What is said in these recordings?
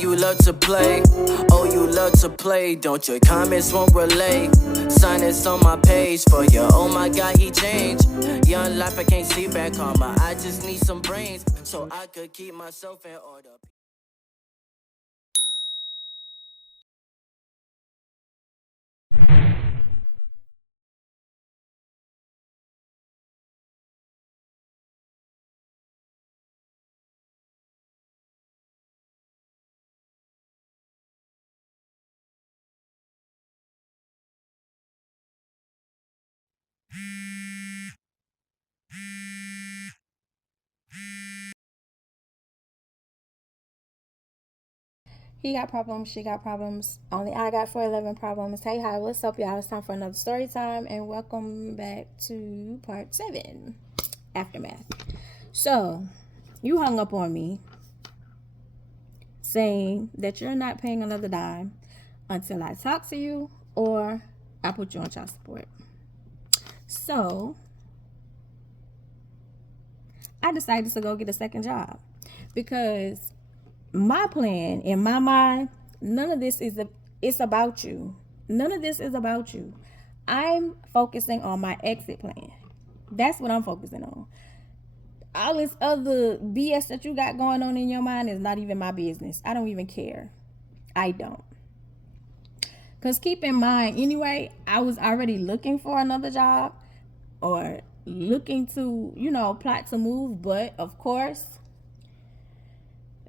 you love to play. Oh, you love to play. Don't your comments won't relay. Sign this on my page for you. Oh my God, he changed. Young life, I can't see back karma. I just need some brains so I could keep myself in order. He got problems, she got problems. Only I got 411 problems. Hey, hi, what's up, y'all? It's time for another story time, and welcome back to part 7, Aftermath. So, you hung up on me saying that you're not paying another dime until I talk to you or I put you on child support. So, I decided to go get a second job because my plan in my mind, none of this is it's about you. None of this is about you. I'm focusing on my exit plan. That's what I'm focusing on. All this other BS that you got going on in your mind is not even my business. I don't even care. I don't. Because keep in mind, anyway, I was already looking for another job or looking to, plot to move. But of course,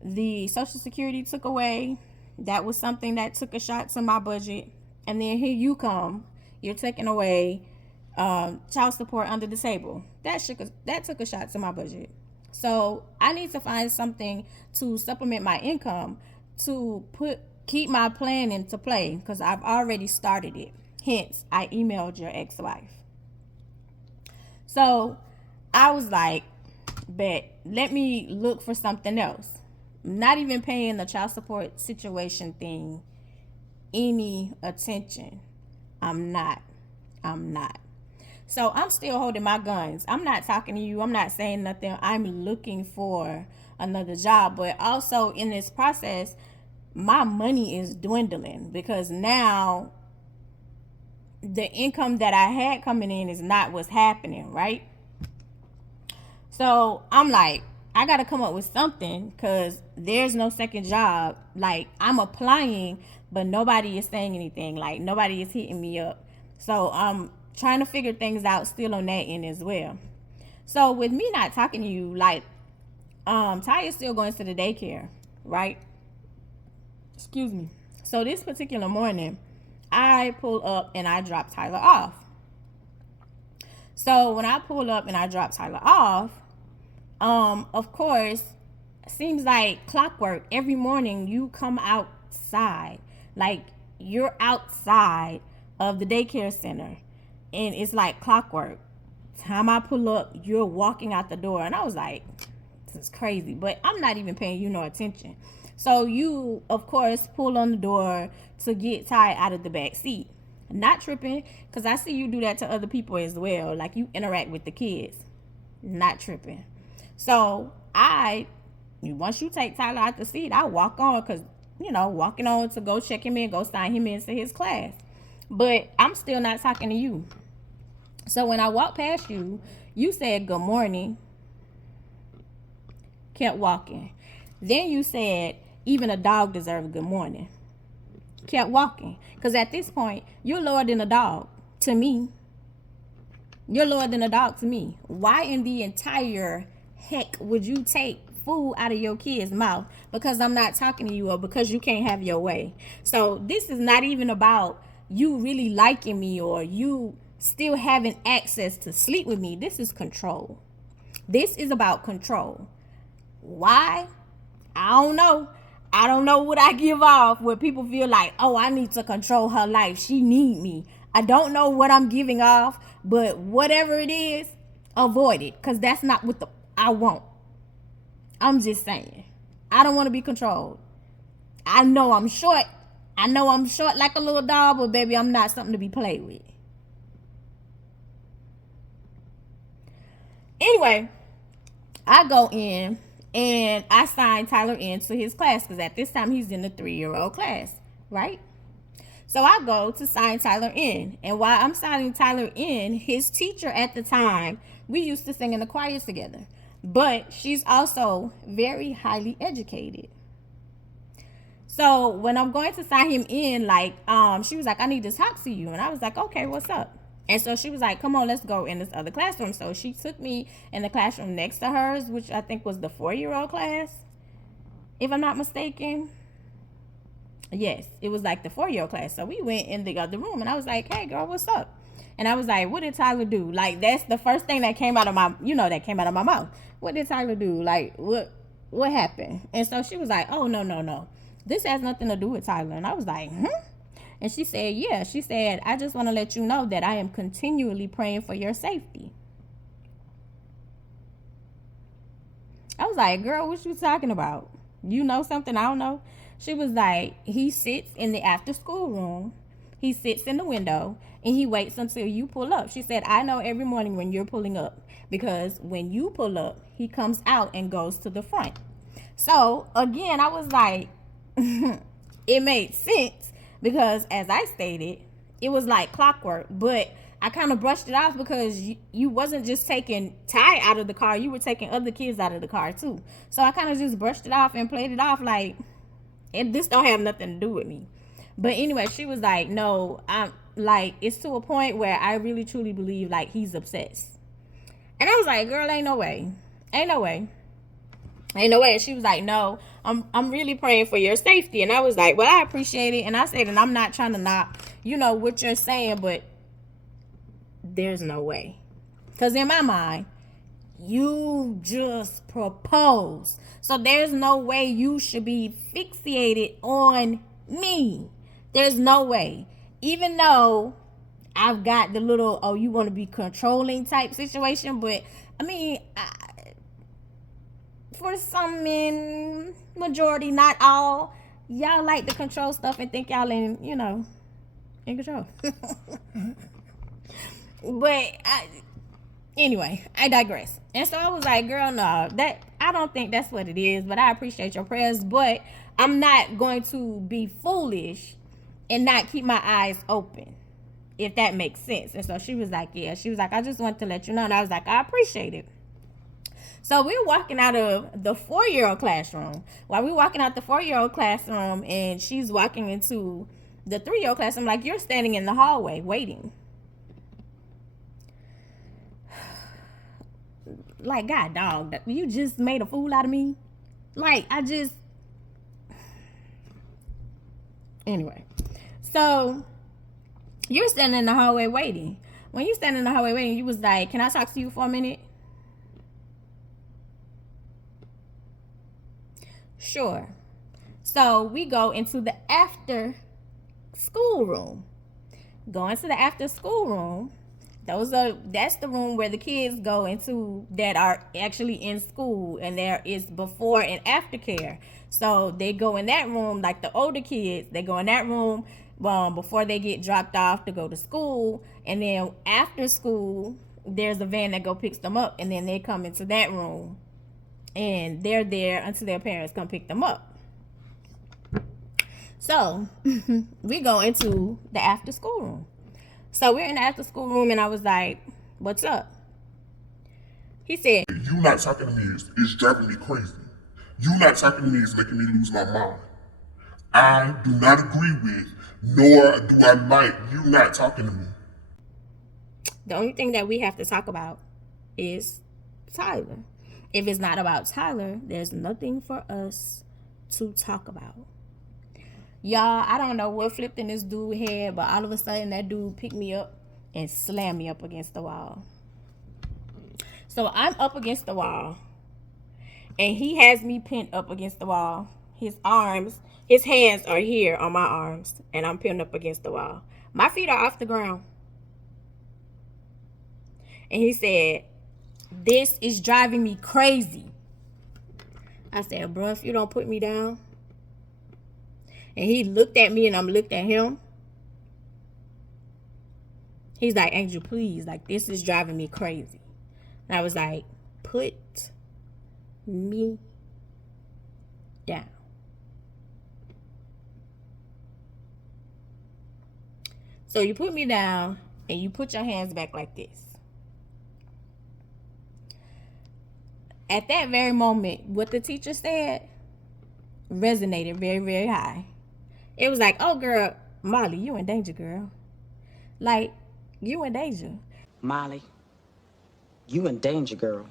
the Social Security took away. That was something that took a shot to my budget. And then here you come. You're taking away child support under the table. That took a shot to my budget. So I need to find something to supplement my income to keep my plan into play because I've already started it. Hence, I emailed your ex-wife. So I was like, bet, let me look for something else. I'm not even paying the child support situation thing any attention. I'm not. So I'm still holding my guns. I'm not talking to you. I'm not saying nothing. I'm looking for another job. But also in this process, my money is dwindling because now the income that I had coming in is not what's happening, right? So I'm like, I got to come up with something because there's no second job. Like, I'm applying, but nobody is saying anything. Like, nobody is hitting me up. So I'm trying to figure things out still on that end as well. So with me not talking to you, like, Ty is still going to the daycare, right? Excuse me. So this particular morning, I pull up and I drop Tyler off. So when I pull up and I drop Tyler off, of course, seems like clockwork. Every morning you come outside, like you're outside of the daycare center, and it's like clockwork. Time I pull up, you're walking out the door, and I was like, this is crazy, but I'm not even paying you no attention. So you, of course, pull on the door to get Ty out of the back seat. Not tripping, because I see you do that to other people as well. Like, you interact with the kids. Not tripping. So once you take Tyler out the seat, I walk on because, walking on to go check him in, go sign him into his class. But I'm still not talking to you. So when I walked past you, you said good morning, kept walking. Then you said even a dog deserves a good morning. Kept walking. Because at this point, you're lower than a dog to me. You're lower than a dog to me. Why in the entire heck would you take food out of your kid's mouth because I'm not talking to you or because you can't have your way? So this is not even about you really liking me or you still having access to sleep with me. This is control. This is about control. Why? I don't know. I don't know what I give off where people feel like, oh, I need to control her life. She need me. I don't know what I'm giving off, but whatever it is, avoid it because that's not what I want. I'm just saying. I don't want to be controlled. I know I'm short. Like a little dog, but baby, I'm not something to be played with. Anyway, I go in And I signed Tyler into his class because at this time he's in the 3-year-old class, right? So I go to sign Tyler in. And while I'm signing Tyler in, his teacher at the time, we used to sing in the choirs together. But she's also very highly educated. So when I'm going to sign him in, like, she was like, I need to talk to you. And I was like, okay, what's up? And so she was like, come on, let's go in this other classroom. So she took me in the classroom next to hers, which I think was the 4-year-old class, if I'm not mistaken. Yes, it was like the 4-year-old class. So we went in the other room and I was like, hey girl, what's up? And I was like, what did Tyler do? Like, that's the first thing that came out of my, that came out of my mouth. What did Tyler do? Like, what happened? And so she was like, oh, no. This has nothing to do with Tyler. And I was like, And she said, yeah. She said, I just want to let you know that I am continually praying for your safety. I was like, girl, what you talking about? You know something I don't know? She was like, he sits in the after school room. He sits in the window and he waits until you pull up. She said, I know every morning when you're pulling up because when you pull up, he comes out and goes to the front. So again, I was like, it made sense because as I stated, it was like clockwork, but I kind of brushed it off because you wasn't just taking Ty out of the car. You were taking other kids out of the car too. So I kind of just brushed it off and played it off like, this don't have nothing to do with me. But anyway, she was like, no, I'm like, it's to a point where I really truly believe like he's obsessed. And I was like, girl, ain't no way. And she was like, no, I'm really praying for your safety. And I was like, well, I appreciate it. And I said, and I'm not trying to knock, what you're saying, but there's no way. Because in my mind, you just proposed. So there's no way you should be fixated on me. There's no way. Even though I've got the little, oh, you want to be controlling type situation. But, I mean, for some men, majority, not all, y'all like to control stuff and think y'all in control. But, anyway, I digress. And so I was like, girl, no, I don't think that's what it is, but I appreciate your prayers, but I'm not going to be foolish and not keep my eyes open, if that makes sense. And so she was like, yeah. She was like, I just want to let you know. And I was like, I appreciate it. So we're walking out of the 4-year-old classroom. While we're walking out the 4-year-old classroom and she's walking into the 3-year-old classroom, like, you're standing in the hallway waiting. Like, God, dog, you just made a fool out of me. Like, anyway. So, you're standing in the hallway waiting. When you stand in the hallway waiting, you was like, can I talk to you for a minute? Sure. So, we go into the after school room. Go into the after school room. That's the room where the kids go into that are actually in school, and there is before and after care. So they go in that room, like the older kids, they go in that room before they get dropped off to go to school, and then after school there's a van that go picks them up, and then they come into that room and they're there until their parents come pick them up. So we go into the after school room. So we're in the after school room and I was like, what's up? He said, you not talking to me is driving me crazy. You not talking to me is making me lose my mind. I do not agree with, nor do I like you not talking to me. The only thing that we have to talk about is Tyler. If it's not about Tyler, there's nothing for us to talk about. Y'all, I don't know what flipped in this dude's head, but all of a sudden that dude picked me up and slammed me up against the wall. So I'm up against the wall, and he has me pinned up against the wall. His hands are here on my arms, and I'm pinned up against the wall. My feet are off the ground. And he said, this is driving me crazy. I said, bro, if you don't put me down. And he looked at me and I'm looked at him. He's like, Angel, please, like, this is driving me crazy. And I was like, put me down. So you put me down and you put your hands back like this. At that very moment, what the teacher said resonated very, very high. It was like, oh, girl, Molly, you in danger, girl. Like, you in danger. Molly, you in danger, girl.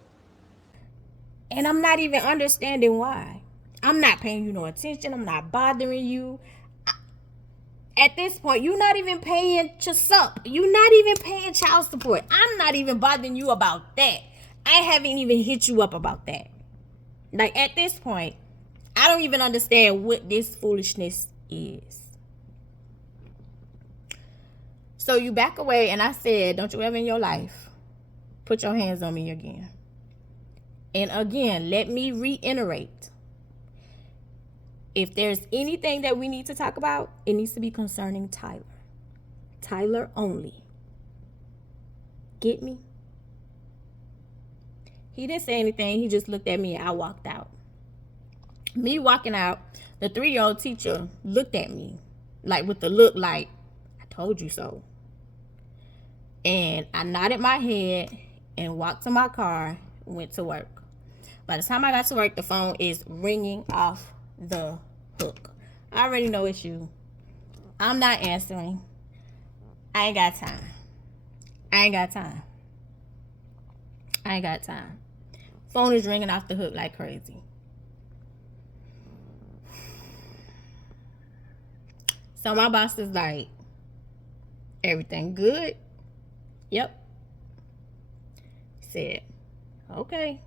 And I'm not even understanding why. I'm not paying you no attention. I'm not bothering you. At this point, you're not even paying your sup. You're not even paying child support. I'm not even bothering you about that. I haven't even hit you up about that. Like, at this point, I don't even understand what this foolishness is. So you back away, and I said, don't you ever in your life put your hands on me again. And again, let me reiterate. If there's anything that we need to talk about, it needs to be concerning Tyler. Tyler only. Get me? He didn't say anything. He just looked at me and I walked out. Me walking out, the 3-year-old teacher looked at me like with the look like, I told you so. And I nodded my head and walked to my car, went to work. By the time I got to work, the phone is ringing off the hook. I already know it's you. I'm not answering. I ain't got time. I ain't got time. I ain't got time. Phone is ringing off the hook like crazy. So my boss is like, everything good? Yep. He said, okay,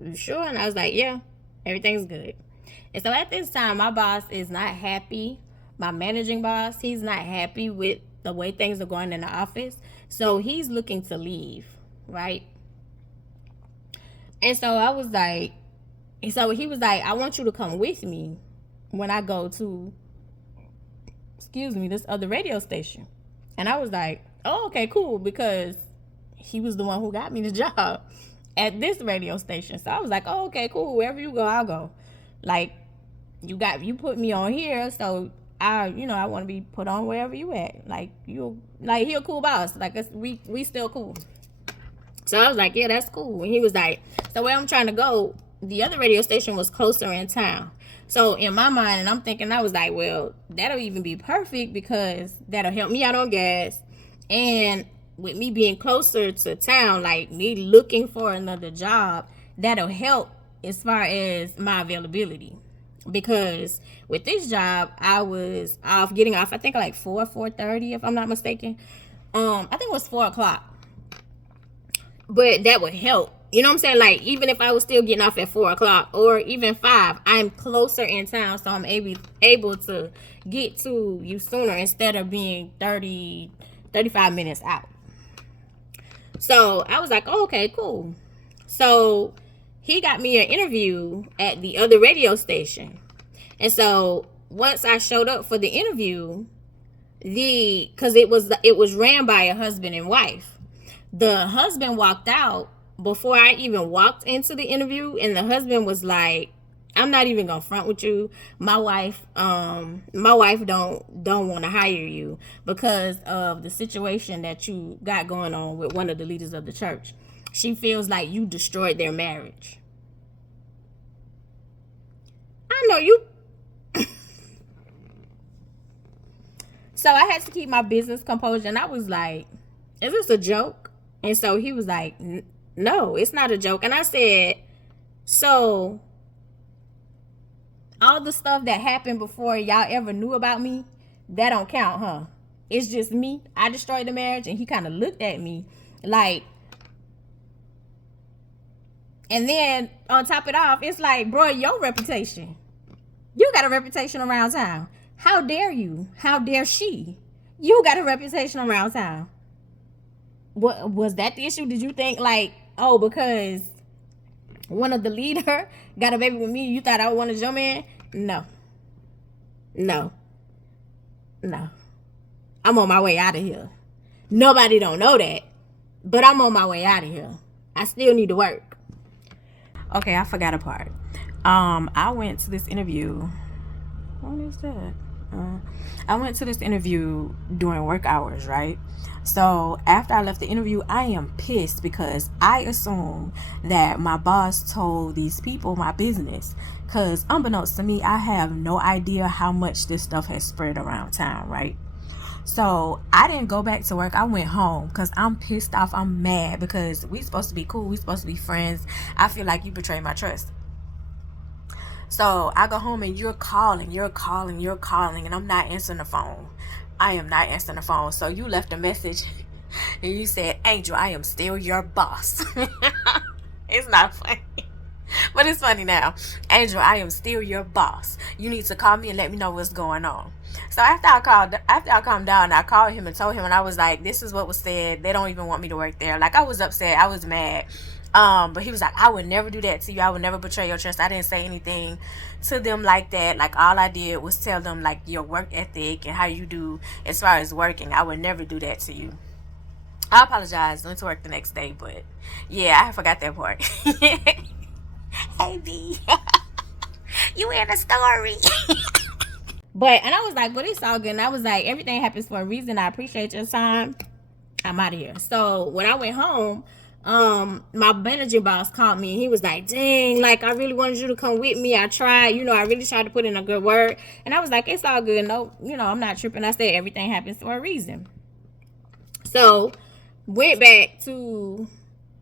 you sure? And I was like, yeah, everything's good. And so at this time, my boss is not happy. My managing boss, he's not happy with the way things are going in the office. So he's looking to leave, right? And so I was like, and so he was like, I want you to come with me when I go to, this other radio station. And I was like, oh, okay, cool, because he was the one who got me the job at this radio station. So I was like, oh, okay, cool, wherever you go, I'll go. Like, you put me on here, so I want to be put on wherever you at. Like, he a cool boss. Like, we still cool. So I was like, yeah, that's cool. And he was like, so where I'm trying to go, the other radio station was closer in town. So in my mind, and I'm thinking, I was like, well, that'll even be perfect because that'll help me out on gas. And with me being closer to town, like me looking for another job, that'll help as far as my availability. Because with this job, I was getting off, I think like 4:30, if I'm not mistaken. I think it was 4 o'clock. But that would help. You know what I'm saying? Like, even if I was still getting off at 4 o'clock or even 5, I'm closer in town, so I'm able to get to you sooner instead of being 35 minutes out. So I was like, oh, okay, cool. So he got me an interview at the other radio station. And so once I showed up for the interview, because it was ran by a husband and wife. The husband walked out before I even walked into the interview, and the husband was like, I'm not even gonna front with you. My wife don't want to hire you because of the situation that you got going on with one of the leaders of the church. She feels like you destroyed their marriage. I know you. So I had to keep my business composure, and I was like, is this a joke? And so he was like, no, it's not a joke. And I said, so all the stuff that happened before y'all ever knew about me, that don't count, huh? It's just me. I destroyed the marriage. And he kind of looked at me like, and then on top of it off, it's like, bro, your reputation. You got a reputation around town. How dare you? How dare she? You got a reputation around town. What was that the issue? Did you think like, oh, because one of the leader got a baby with me, you thought I wanted your man? No. I'm on my way out of here. Nobody don't know that, but I'm on my way out of here. I still need to work. Okay, I forgot a part. I went to this interview. What is that? I went to this interview during work hours, right? So after I left the interview, I am pissed because I assume that my boss told these people my business. Because unbeknownst to me, I have no idea how much this stuff has spread around town, right? So I didn't go back to work. I went home because I'm pissed off. I'm mad because we supposed to be cool. We supposed to be friends. I feel like you betrayed my trust. So I go home and you're calling, and I'm not answering the phone. I am not answering the phone. So you left a message and you said, Angel, I am still your boss. It's not funny, but it's funny now. Angel, I am still your boss. You need to call me and let me know what's going on. So after I calmed down, I called him and told him, and I was like, this is what was said. They don't even want me to work there. Like, I was upset. I was mad. But he was like, I would never do that to you. I would never betray your trust. I didn't say anything to them like that. Like, all I did was tell them, like, your work ethic and how you do as far as working. I would never do that to you. I apologize. Went to work the next day, but yeah, I forgot that part. Hey, B. You in the story. And I was like, but it's all good. And I was like, everything happens for a reason. I appreciate your time. I'm out of here. So when I went home, my managing boss called me and he was like, dang, like, I really wanted you to come with me. I tried, I really tried to put in a good word. And I was like, it's all good. No, I'm not tripping. I said, everything happens for a reason. So went back to,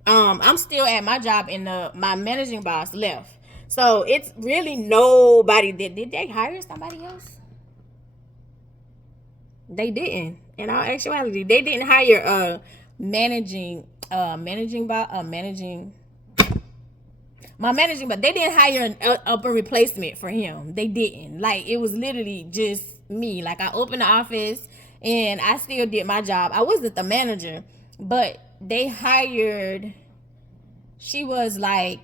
I'm still at my job and my managing boss left. So it's really nobody did they hire somebody else? They didn't. In all actuality, they didn't hire a managing, but they didn't hire a replacement for him. They didn't. Like, it was literally just me. Like, I opened the office and I still did my job. I wasn't the manager, but they hired, she was like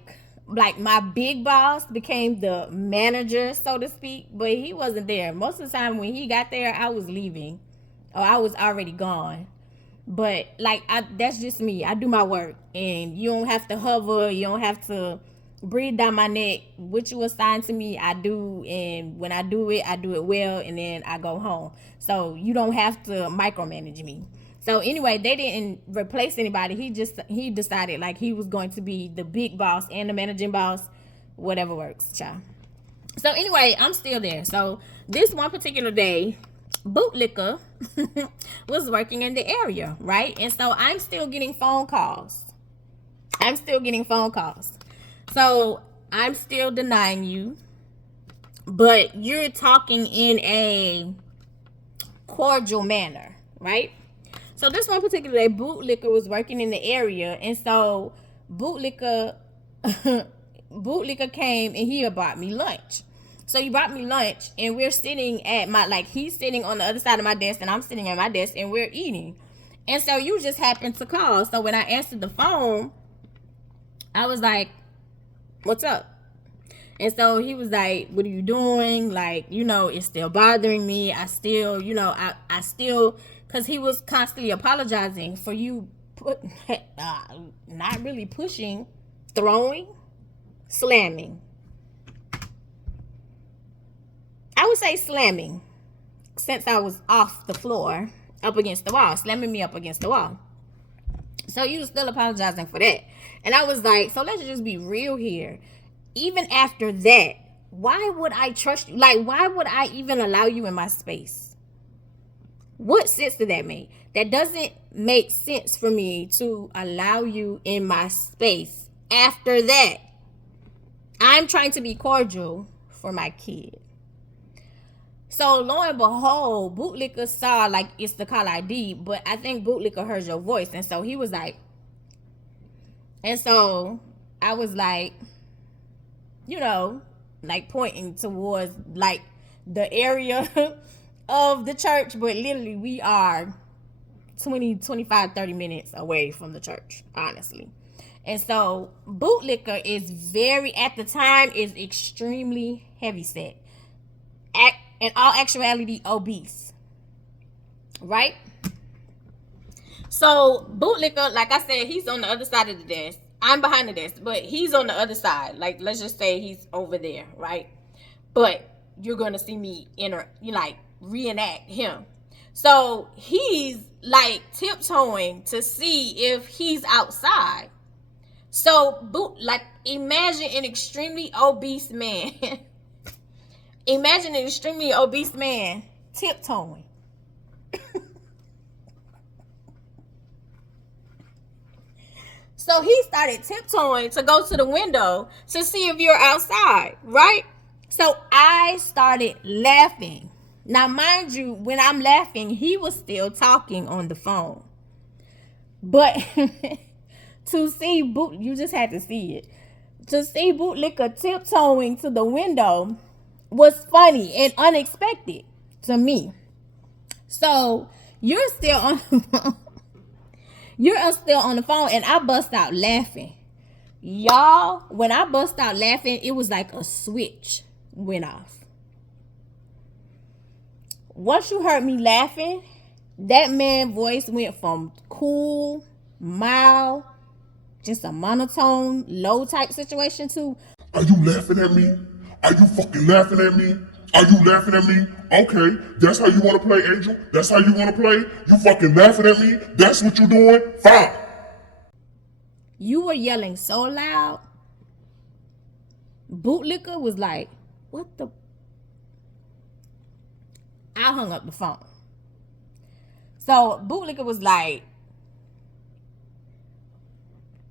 my big boss became the manager, so to speak, but he wasn't there. Most of the time when he got there, I was leaving or I was already gone. But like, that's just me. I do my work and you don't have to hover. You don't have to breathe down my neck. What you assign to me, I do. And when I do it well, and then I go home. So you don't have to micromanage me. So anyway, they didn't replace anybody. He decided like he was going to be the big boss and the managing boss, whatever works, child. So anyway, I'm still there. So this one particular day, Bootlicker was working in the area, right? And so I'm still getting phone calls. So I'm still denying you, but you're talking in a cordial manner, right? So this one particular day, Bootlicker was working in the area, and so Bootlicker came and he brought me lunch. So he brought me lunch, and we're sitting at he's sitting on the other side of my desk, and I'm sitting at my desk, and we're eating. And so you just happened to call. So when I answered the phone, I was like, what's up? And so he was like, what are you doing? Like, it's still bothering me. I still, I still, because he was constantly apologizing for you not really pushing, throwing, slamming. I would say slamming, since I was off the floor, up against the wall, slamming me up against the wall. So you was still apologizing for that. And I was like, so let's just be real here. Even after that, why would I trust you? Like, why would I even allow you in my space? What sense did that make? That doesn't make sense for me to allow you in my space. After that, I'm trying to be cordial for my kid. So lo and behold, Bootlicker saw like it's the call ID, but I think Bootlicker heard your voice. And so he was like, and so I was like, like pointing towards like the area of the church, but literally we are 20, 25, 30 minutes away from the church, honestly. And so Bootlicker is at the time, is extremely heavyset. In all actuality, obese. Right? So Bootlicker, like I said, he's on the other side of the desk. I'm behind the desk, but he's on the other side. Like, let's just say he's over there, right? But you're gonna see me reenact him. So he's like tiptoeing to see if he's outside. So imagine an extremely obese man. Imagine an extremely obese man tiptoeing. So he started tiptoeing to go to the window to see if you're outside, right? So I started laughing. Now, mind you, when I'm laughing, he was still talking on the phone. But to see you just had to see it. To see Bootlicker tiptoeing to the window was funny and unexpected to me. So you're still on the phone. You're still on the phone, and I bust out laughing. Y'all, when I bust out laughing, it was like a switch went off. Once you heard me laughing, that man's voice went from cool, mild, just a monotone, low type situation to, Are you laughing at me? Are you fucking laughing at me? Are you laughing at me? Okay, that's how you want to play, Angel? That's how you want to play? You fucking laughing at me? That's what you're doing? Fine. You were yelling so loud. Bootlicker was like, what the? I hung up the phone. So Bootlicker was like,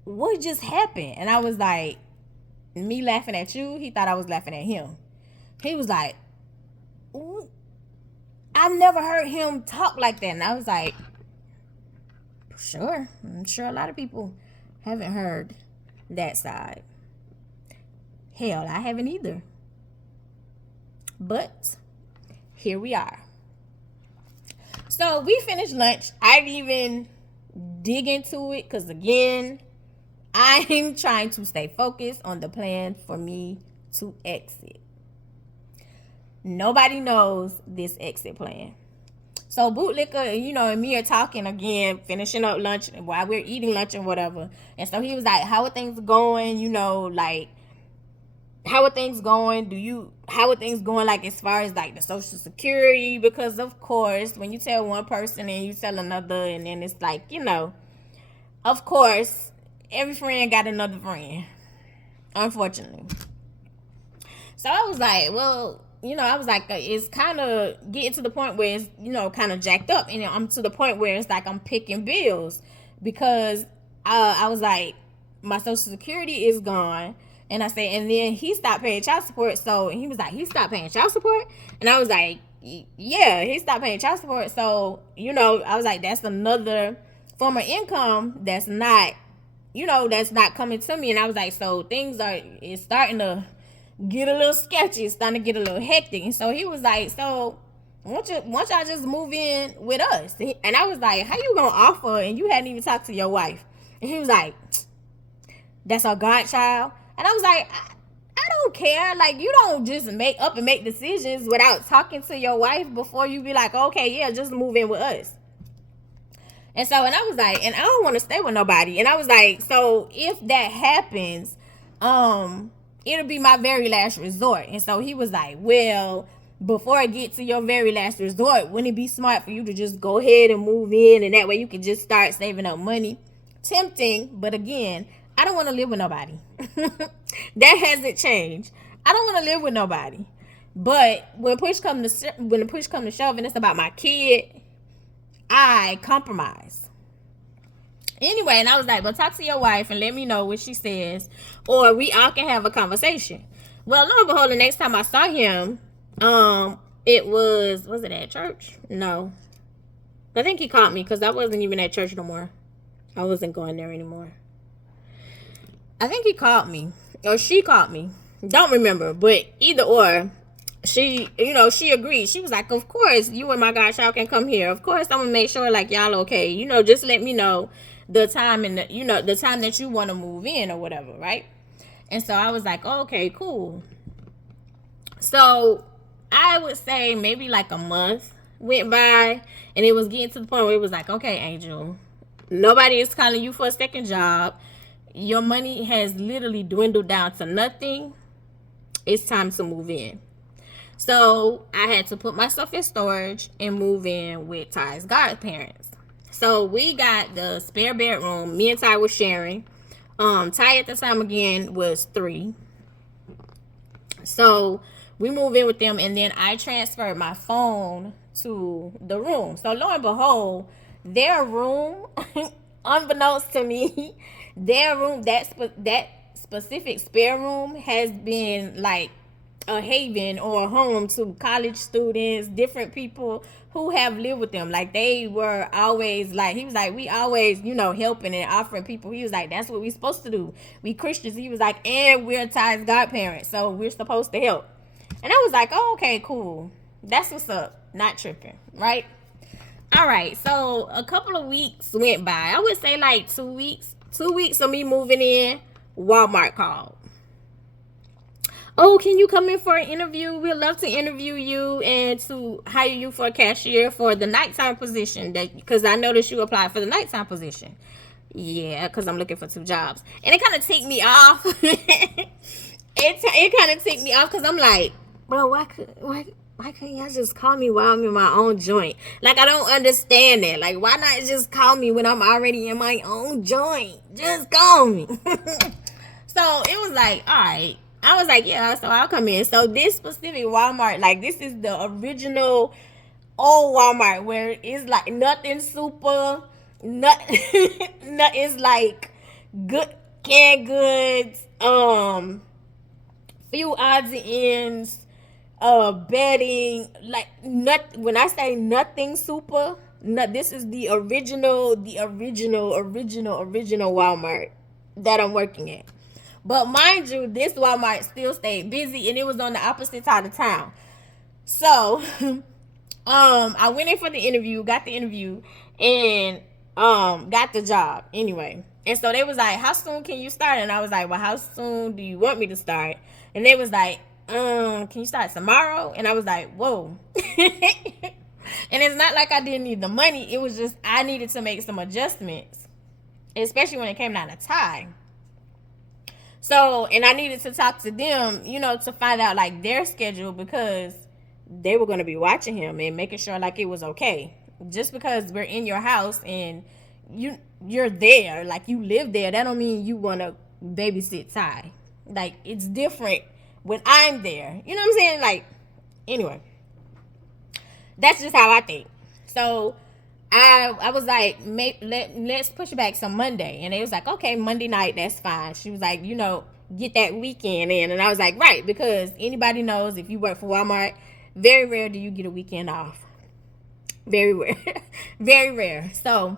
what just happened? And I was like, me laughing at you? He thought I was laughing at him. He was like, ooh, I've never heard him talk like that. And I was like, sure. I'm sure a lot of people haven't heard that side. Hell, I haven't either. But here we are. So we finished lunch. I didn't even dig into it because, again, I'm trying to stay focused on the plan for me to exit. Nobody knows this exit plan. So Bootlicker, and me are talking again, finishing up lunch while we're eating lunch and whatever. And so he was like, how are things going? How are things going? How are things going, like, as far as, like, the Social Security? Because, of course, when you tell one person and you tell another, and then it's like, of course, every friend got another friend, unfortunately. So I was like, well, it's kind of getting to the point where it's, kind of jacked up. And I'm to the point where it's like I'm picking bills because I was like, my Social Security is gone. And I said, and then he stopped paying child support. So he was like, he stopped paying child support? And I was like, yeah, he stopped paying child support. So, I was like, that's another form of income that's not, that's not coming to me. And I was like, so it's starting to get a little sketchy. It's starting to get a little hectic. And so he was like, so won't y'all just move in with us? And I was like, how you gonna offer and you hadn't even talked to your wife? And he was like, that's our godchild. And I was like, I don't care. Like, you don't just make decisions without talking to your wife before you be like, okay, yeah, just move in with us. And so, and I was like, and I don't want to stay with nobody. And I was like, so if that happens, it'll be my very last resort. And so he was like, well, before I get to your very last resort, wouldn't it be smart for you to just go ahead and move in? And that way you can just start saving up money. Tempting, but again, I don't want to live with nobody. That hasn't changed. I don't want to live with nobody. But when the push comes to shove and it's about my kid, I compromise. Anyway, and I was like, well, talk to your wife and let me know what she says, or we all can have a conversation. Well, lo and behold, the next time I saw him, it was it at church? No. I think he caught me because I wasn't even at church no more. I wasn't going there anymore. I think he called me or she called me. Don't remember, but either or, she agreed. She was like, of course, you and my godchild can come here. Of course, I'm going to make sure like y'all okay. Just let me know the time and the time that you want to move in or whatever, right? And so I was like, oh, okay, cool. So I would say maybe like a month went by and it was getting to the point where it was like, okay, Angel, nobody is calling you for a second job. your money has literally dwindled down to nothing, it's time to move in. So I had to put my stuff in storage and move in with Ty's godparents. So we got the spare bedroom. Me and Ty was sharing. Ty at the time again was 3. So we moved in with them, and then I transferred my phone to the room. So lo and behold, their room, unbeknownst to me, their room, that specific spare room has been like a haven or a home to college students, different people who have lived with them. Like, they were always like, he was like, we always, helping and offering people. He was like, that's what we supposed to do. We Christians. He was like, and we're Ty's godparents, so we're supposed to help. And I was like, oh, okay, cool. That's what's up. Not tripping, right? All right, so a couple of weeks went by. I would say like 2 weeks. 2 weeks of me moving in, Walmart called. Oh, can you come in for an interview? We'd love to interview you and to hire you for a cashier for the nighttime position. Because I noticed you applied for the nighttime position. Yeah, because I'm looking for 2 jobs. And it kind of ticked me off. It kind of ticked me off because I'm like, bro, why can't y'all just call me while I'm in my own joint? Like, I don't understand that. Like, why not just call me when I'm already in my own joint? Just call me. So it was like, all right. I was like, yeah, so I'll come in. So this specific Walmart, like, this is the original old Walmart where it's like nothing super, it's like good canned goods, few odds and ends, bedding, like, when I say nothing super, this is the original Walmart that I'm working at. But mind you, this Walmart still stayed busy, and it was on the opposite side of town. So, I went in for the interview, got the interview, and got the job anyway. And so they was like, how soon can you start? And I was like, well, how soon do you want me to start? And they was like, can you start tomorrow? And I was like, whoa. And it's not like I didn't need the money. It was just I needed to make some adjustments, especially when it came down to time. So, and I needed to talk to them, to find out, like, their schedule, because they were going to be watching him and making sure, like, it was okay. Just because we're in your house and you're there, like, you live there, that don't mean you want to babysit Ty. Like, it's different when I'm there. You know what I'm saying? Like, anyway, that's just how I think. So I was like, let's push it back some Monday. And they was like, okay, Monday night, that's fine. She was like, get that weekend in. And I was like, right, because anybody knows if you work for Walmart, very rare do you get a weekend off. Very rare. Very rare. So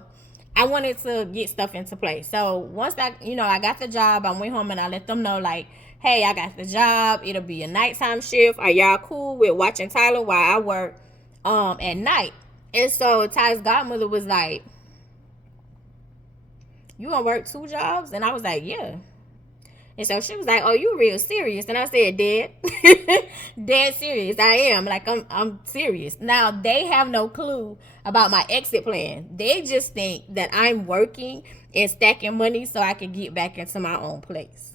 I wanted to get stuff into place. So once I got the job, I went home and I let them know, like, hey, I got the job. It'll be a nighttime shift. Are y'all cool with watching Tyler while I work at night? And so Ty's godmother was like, you gonna work 2 jobs? And I was like, yeah. And so she was like, oh, you real serious? And I said, dead serious. I am. Like, I'm serious. Now, they have no clue about my exit plan. They just think that I'm working and stacking money so I can get back into my own place.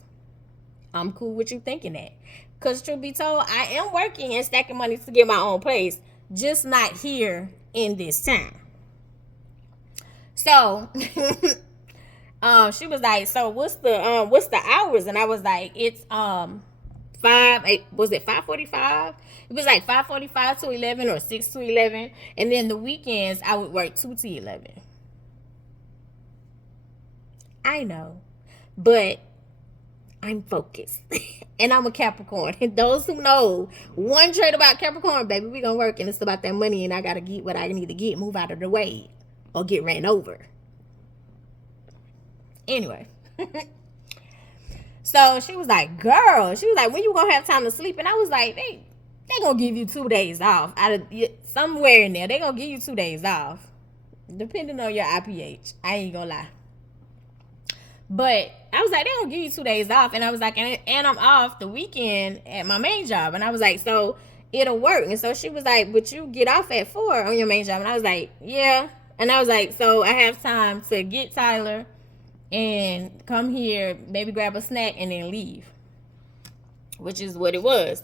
I'm cool with you thinking that. Because truth be told, I am working and stacking money to get my own place, just not here in this town. So she was like, so what's the hours? And I was like, it's 5:45? It was like 5:45 to 11 or 6 to 11. And then the weekends I would work 2 to 11. I know, but I'm focused. And I'm a Capricorn. And those who know one trait about Capricorn, baby, we gonna work, and it's about that money, and I gotta get what I need to get, move out of the way, or get ran over. Anyway. So she was like, girl, when you gonna have time to sleep? And I was like, they gonna give you 2 days off. Out of somewhere in there, they gonna give you 2 days off. Depending on your IPH. I ain't gonna lie. But I was like, they don't give you 2 days off. And I was like, and I'm off the weekend at my main job. And I was like, so it'll work. And so she was like, but you get off at 4 on your main job. And I was like, yeah. And I was like, so I have time to get Tyler and come here, maybe grab a snack, and then leave. Which is what it was.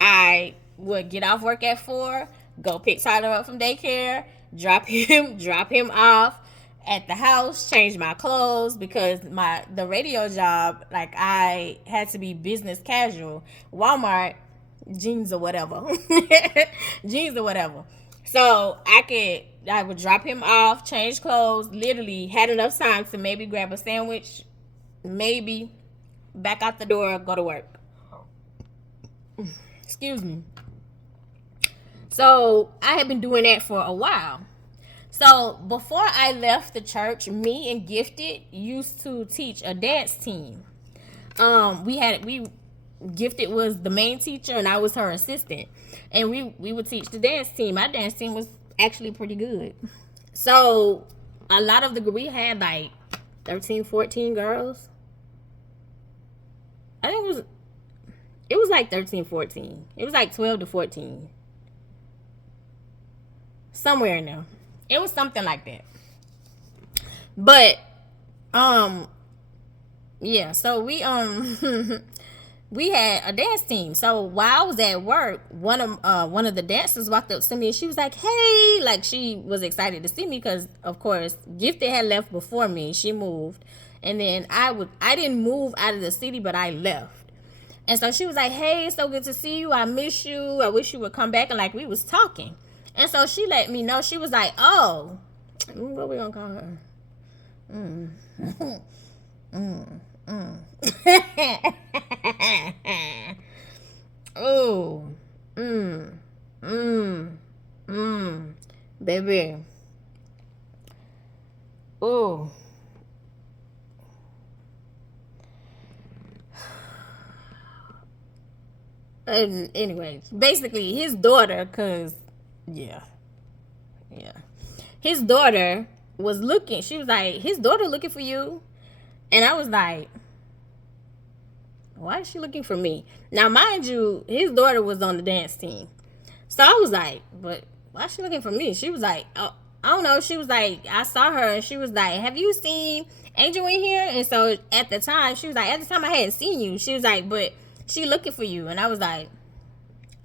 I would get off work at 4, go pick Tyler up from daycare, drop him off at the house, change my clothes, because the radio job, like, I had to be business casual. Walmart, jeans or whatever. So I would drop him off, change clothes, literally had enough time to maybe grab a sandwich, maybe back out the door, go to work. Excuse me. So I had been doing that for a while. So before I left the church, me and Gifted used to teach a dance team. Gifted was the main teacher and I was her assistant, and we would teach the dance team. My dance team was actually pretty good. So a lot of we had like 13, 14 girls. I think it was like 13, 14. It was like 12 to 14. Somewhere in there. It was something like that. But yeah, so we we had a dance team. So while I was at work, one of the dancers walked up to me and she was like, "Hey," like she was excited to see me because of course Gifted had left before me. She moved, and then I didn't move out of the city, but I left. And so she was like, "Hey, so good to see you. I miss you. I wish you would come back." And like we was talking. And so she let me know. She was like, "Oh, what we gonna call her? Oh, baby. Oh." And anyway, basically his daughter, his daughter was looking. She was like, "His daughter looking for you." And I was like, "Why is she looking for me?" Now, mind you, his daughter was on the dance team. So I was like, "But why is she looking for me?" She was like, "Oh, I don't know." She was like, I saw her and she was like, "Have you seen Angel in here?" And so at the time, she was like, "At the time I hadn't seen you." She was like, "But she looking for you." And I was like,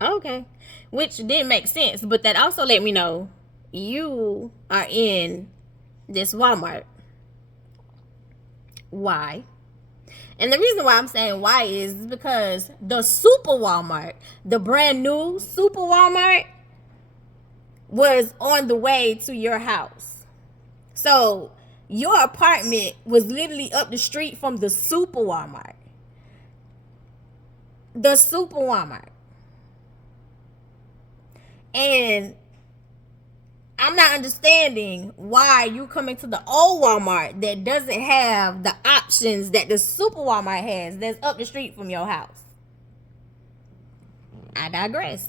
"Okay," which didn't make sense. But that also let me know you are in this Walmart. Why? And the reason why I'm saying why is because the Super Walmart, the brand new Super Walmart, was on the way to your house. So your apartment was literally up the street from the Super Walmart. The Super Walmart. And I'm not understanding why you coming to the old Walmart that doesn't have the options that the Super Walmart has that's up the street from your house. I digress.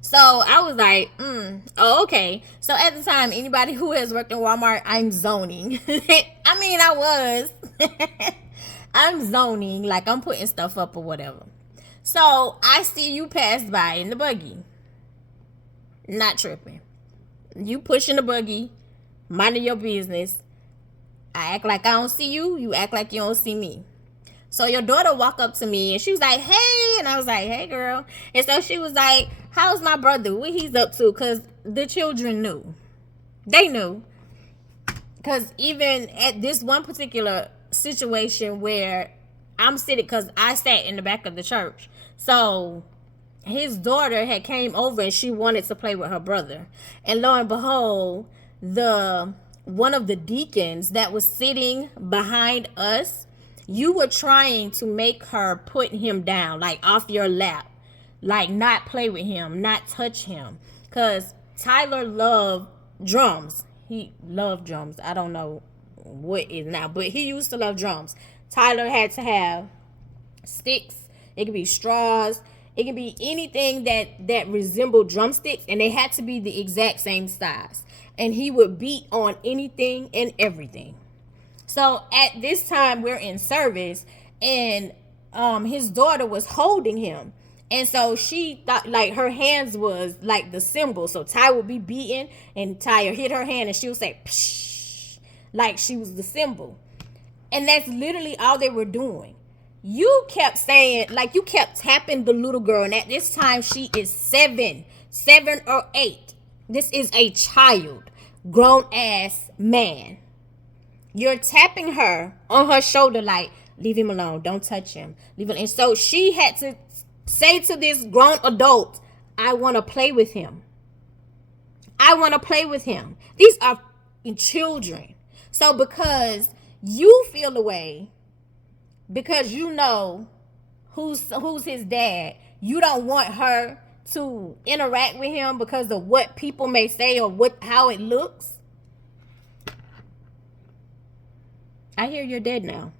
So I was like, oh, okay. So at the time, anybody who has worked in Walmart, I'm zoning. I mean, I was. I'm zoning, like I'm putting stuff up or whatever. So I see you pass by in the buggy. Not tripping. You pushing the buggy, minding your business. I act like I don't see you. You act like you don't see me. So your daughter walked up to me and she was like, "Hey," and I was like, "Hey, girl." And so she was like, "How's my brother? What he's up to?" Because the children knew. They knew. Because even at this one particular situation where I'm sitting, because I sat in the back of the church. So his daughter had came over and she wanted to play with her brother. And lo and behold, one of the deacons that was sitting behind us, you were trying to make her put him down, like off your lap, like not play with him, not touch him. Because Tyler loved drums. He loved drums. I don't know what is now, but he used to love drums. Tyler had to have sticks. It could be straws. It can be anything that resembled drumsticks, and they had to be the exact same size. And he would beat on anything and everything. So at this time, we're in service, and his daughter was holding him. And so she thought like her hands was like the symbol. So Ty would be beating, and Ty would hit her hand, and she would say, "Psh," like she was the symbol. And that's literally all they were doing. You kept saying, like, you kept tapping the little girl, and at this time she is 7 or 8. This is a child, grown ass man. You're tapping her on her shoulder like, leave him alone, don't touch him, leave him. And so she had to say to this grown adult, I want to play with him. I want to play with him. These are children. So because you feel the way, because you know who's his dad, you don't want her to interact with him because of what people may say or how it looks. I hear you're dead now.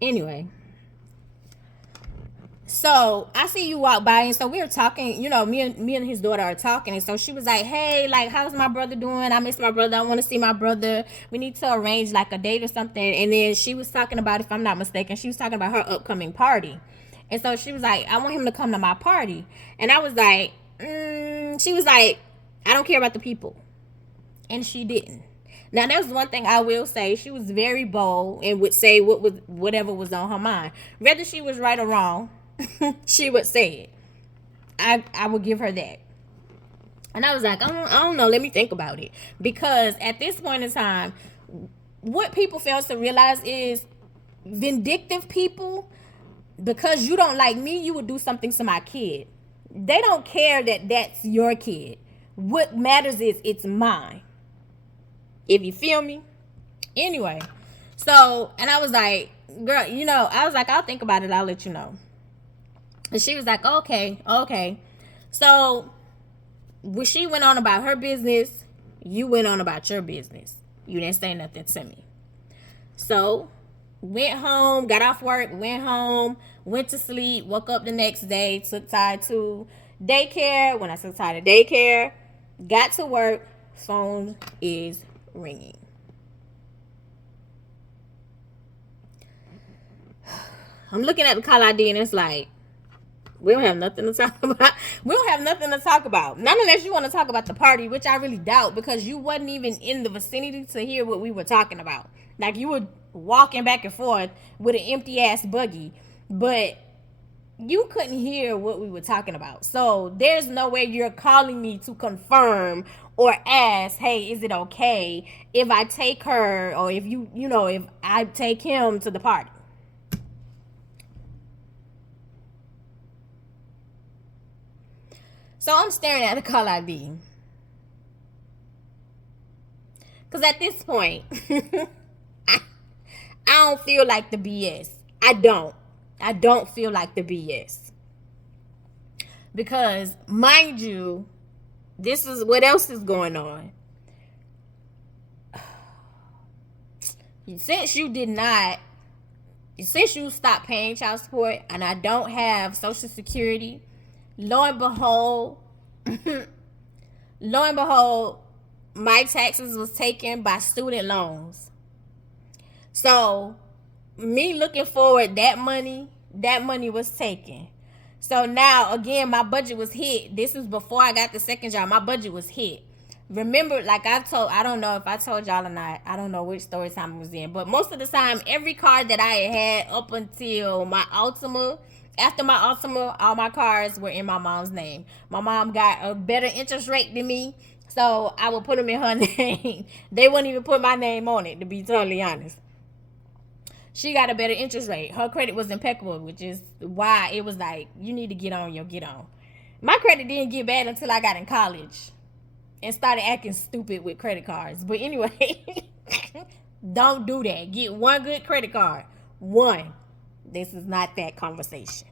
Anyway, so I see you walk by, and so we were talking, you know, me and his daughter are talking, and so she was like, hey, like, how's my brother doing? I miss my brother. I want to see my brother. We need to arrange like a date or something. And then she was talking about, if I'm not mistaken, she was talking about her upcoming party. And so she was like, I want him to come to my party. And I was like, she was like, I don't care about the people. And she didn't. Now, that's one thing I will say. She was very bold and would say whatever was on her mind. Whether she was right or wrong, she would say it. I would give her that. And I was like, I don't know. Let me think about it. Because at this point in time, what people fail to realize is vindictive people, because you don't like me, you would do something to my kid. They don't care that that's your kid. What matters is it's mine. If you feel me. Anyway, so, and I was like, girl, you know, I was like, I'll think about it. I'll let you know. And she was like, okay. So when she went on about her business, you went on about your business. You didn't say nothing to me. So went home, got off work, went home, went to sleep, woke up the next day, took Ty to daycare. When I took Ty to daycare, got to work, phone is ringing. I'm looking at the call ID and it's like, we don't have nothing to talk about. We don't have nothing to talk about. Not unless you want to talk about the party, which I really doubt, because you wasn't even in the vicinity to hear what we were talking about. Like, you were walking back and forth with an empty ass buggy, but you couldn't hear what we were talking about. So there's no way you're calling me to confirm or ask, hey, is it okay if I take her, or if if I take him to the party? So I'm staring at the call ID. Because at this point, I don't feel like the BS. I don't feel like the BS. Because, mind you, this is what else is going on. Since you stopped paying child support and I don't have Social Security, lo and behold, my taxes was taken by student loans. So me looking forward, that money was taken. So now, again, my budget was hit. This was before I got the second job. My budget was hit. Remember, like I don't know if I told y'all or not. I don't know which story time it was in. But most of the time, every car that I had up until my Altima, after my Altima, all my cars were in my mom's name. My mom got a better interest rate than me, so I would put them in her name. They wouldn't even put my name on it, to be totally honest. She got a better interest rate. Her credit was impeccable, which is why it was like, you need to get on. My credit didn't get bad until I got in college and started acting stupid with credit cards. But anyway, don't do that. Get one good credit card. One. This is not that conversation.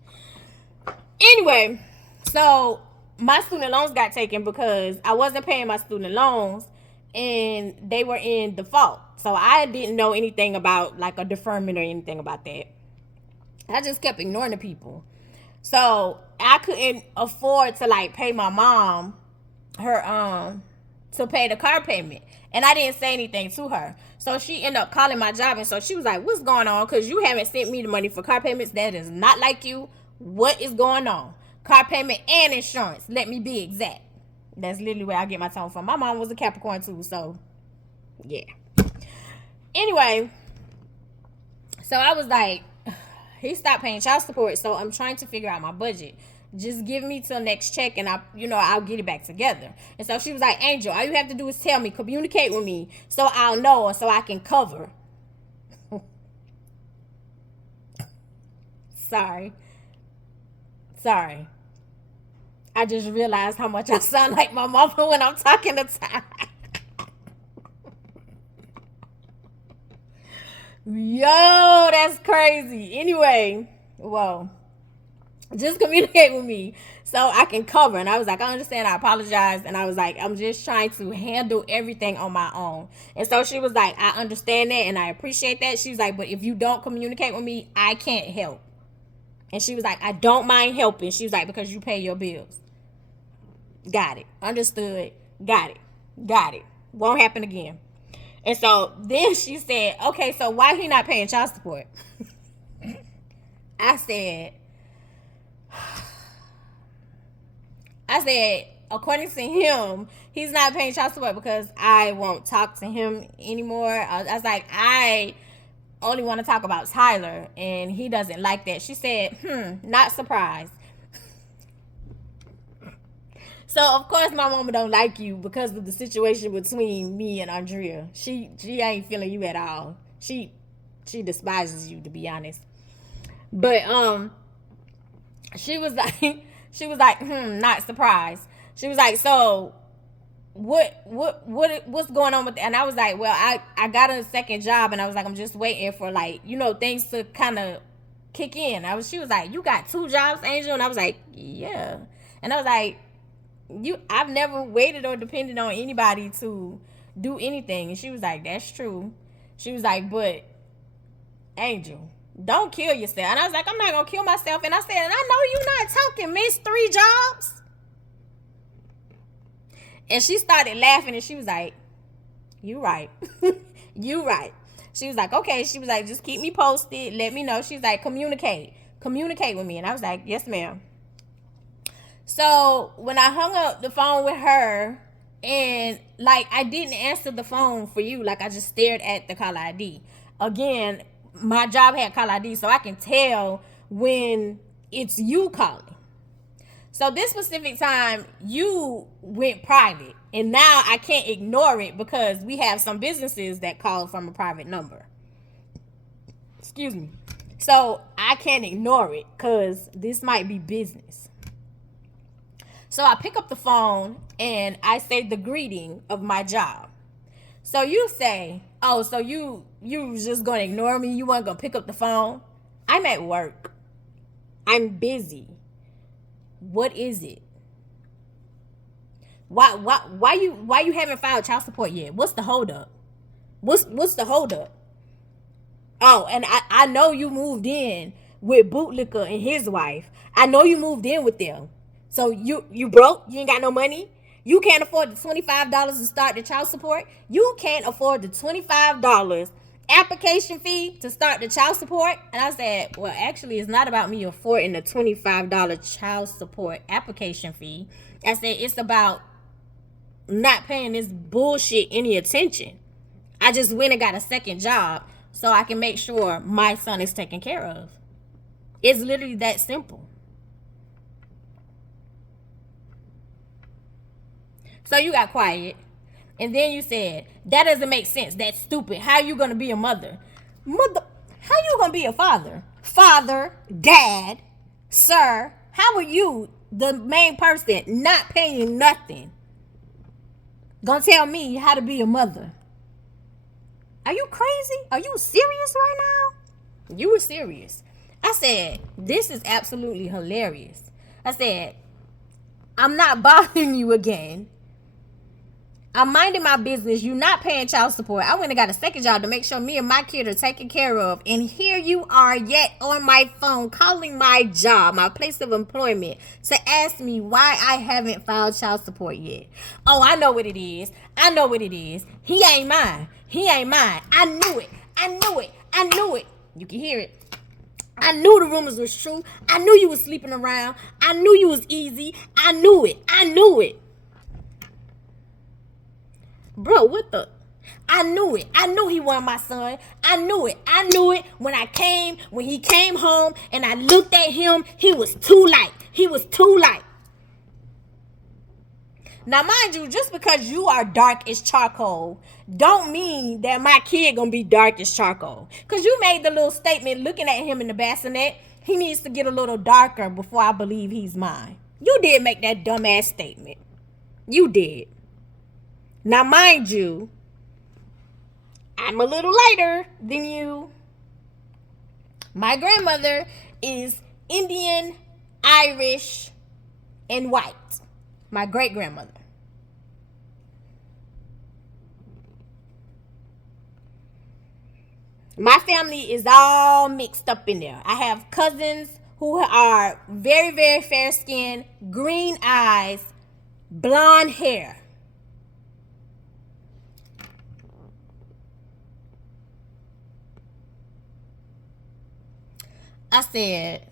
Anyway, so my student loans got taken because I wasn't paying my student loans and they were in default. So I didn't know anything about like a deferment or anything about that. I just kept ignoring the people. So I couldn't afford to like pay my mom her to pay the car payment. And I didn't say anything to her. So she ended up calling my job, and so she was like, what's going on? Because you haven't sent me the money for car payments. That is not like you. What is going on? Car payment and insurance. Let me be exact. That's literally where I get my tone from. My mom was a Capricorn too, so yeah. Anyway, so I was like, he stopped paying child support, so I'm trying to figure out my budget. Just give me till next check and I'll get it back together. And so she was like, Angel, all you have to do is tell me, communicate with me so I'll know or so I can cover. Sorry. I just realized how much I sound like my mama when I'm talking to Ty. Yo, that's crazy. Anyway, well, just communicate with me so I can cover. And I was like, I understand, I apologize. And I was like, I'm just trying to handle everything on my own. And so she was like, I understand that and I appreciate that. She was like, but if you don't communicate with me, I can't help. And she was like, I don't mind helping. She was like, because you pay your bills. Got it. Understood. Got it. Won't happen again. And so then she said, okay, so why he not paying child support? I said, according to him, he's not paying child support because I won't talk to him anymore. I was like, I only want to talk about Tyler, and he doesn't like that. She said, not surprised. So, of course, my mama don't like you because of the situation between me and Andrea. She ain't feeling you at all. She despises you, to be honest. But, she was like, not surprised. She was like, so, what's going on with that? And I was like, well, I got a second job, and I was like, I'm just waiting for, like, things to kind of kick in. She was like, you got 2 jobs, Angel? And I was like, yeah. And I was like, I've never waited or depended on anybody to do anything. And she was like, that's true. She was like, but Angel, don't kill yourself. And I was like, I'm not gonna kill myself. And I said, and I know you're not talking, miss, 3 jobs. And she started laughing and she was like, you right. You right. She was like, okay. She was like, just keep me posted, let me know. She was like, communicate with me. And I was like, yes, ma'am. So when I hung up the phone with her, and like I didn't answer the phone for you, like I just stared at the caller ID. Again, my job had caller ID, so I can tell when it's you calling. So this specific time, you went private, and now I can't ignore it because we have some businesses that call from a private number. Excuse me. So I can't ignore it because this might be business. So I pick up the phone and I say the greeting of my job. So you say, oh, so you just going to ignore me? You weren't going to pick up the phone? I'm at work. I'm busy. What is it? Why you haven't filed child support yet? What's the holdup? What's the holdup? Oh, and I know you moved in with Bootlicker and his wife. I know you moved in with them. So you broke? You ain't got no money? You can't afford the $25 to start the child support? You can't afford the $25 application fee to start the child support? And I said, well, actually, it's not about me affording the $25 child support application fee. I said, it's about not paying this bullshit any attention. I just went and got a second job so I can make sure my son is taken care of. It's literally that simple. So you got quiet. And then you said, that doesn't make sense. That's stupid. How are you going to be a mother? How you going to be a father? Father, dad, sir, how are you, the main person, not paying nothing, gonna tell me how to be a mother? Are you crazy? Are you serious right now? You were serious. I said, this is absolutely hilarious. I said, I'm not bothering you again. I'm minding my business. You not paying child support. I went and got a second job to make sure me and my kid are taken care of. And here you are yet on my phone calling my job, my place of employment, to ask me why I haven't filed child support yet. Oh, I know what it is. He ain't mine. I knew it. You can hear it. I knew the rumors was true. I knew you was sleeping around. I knew you was easy. I knew it. Bro, what the? I knew it. I knew he wasn't my son. I knew it. I knew it when he came home and I looked at him. He was too light. He was too light. Now, mind you, just because you are dark as charcoal, don't mean that my kid gonna be dark as charcoal. Because you made the little statement looking at him in the bassinet, he needs to get a little darker before I believe he's mine. You did make that dumbass statement. You did. Now, mind you, I'm a little lighter than you. My grandmother is Indian, Irish, and white. My great-grandmother. My family is all mixed up in there. I have cousins who are very, very fair skinned, green eyes, blonde hair. I said,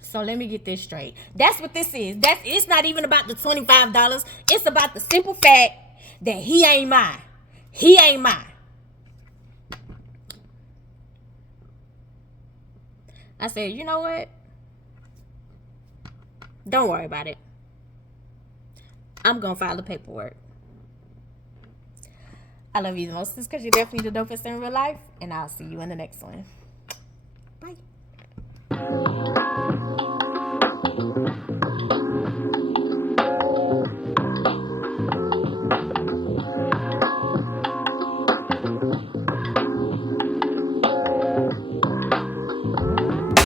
so let me get this straight. That's what this is. It's not even about the $25. It's about the simple fact that he ain't mine. He ain't mine. I said, you know what? Don't worry about it. I'm going to file the paperwork. I love you the most because you're definitely the dopest in real life. And I'll see you in the next one.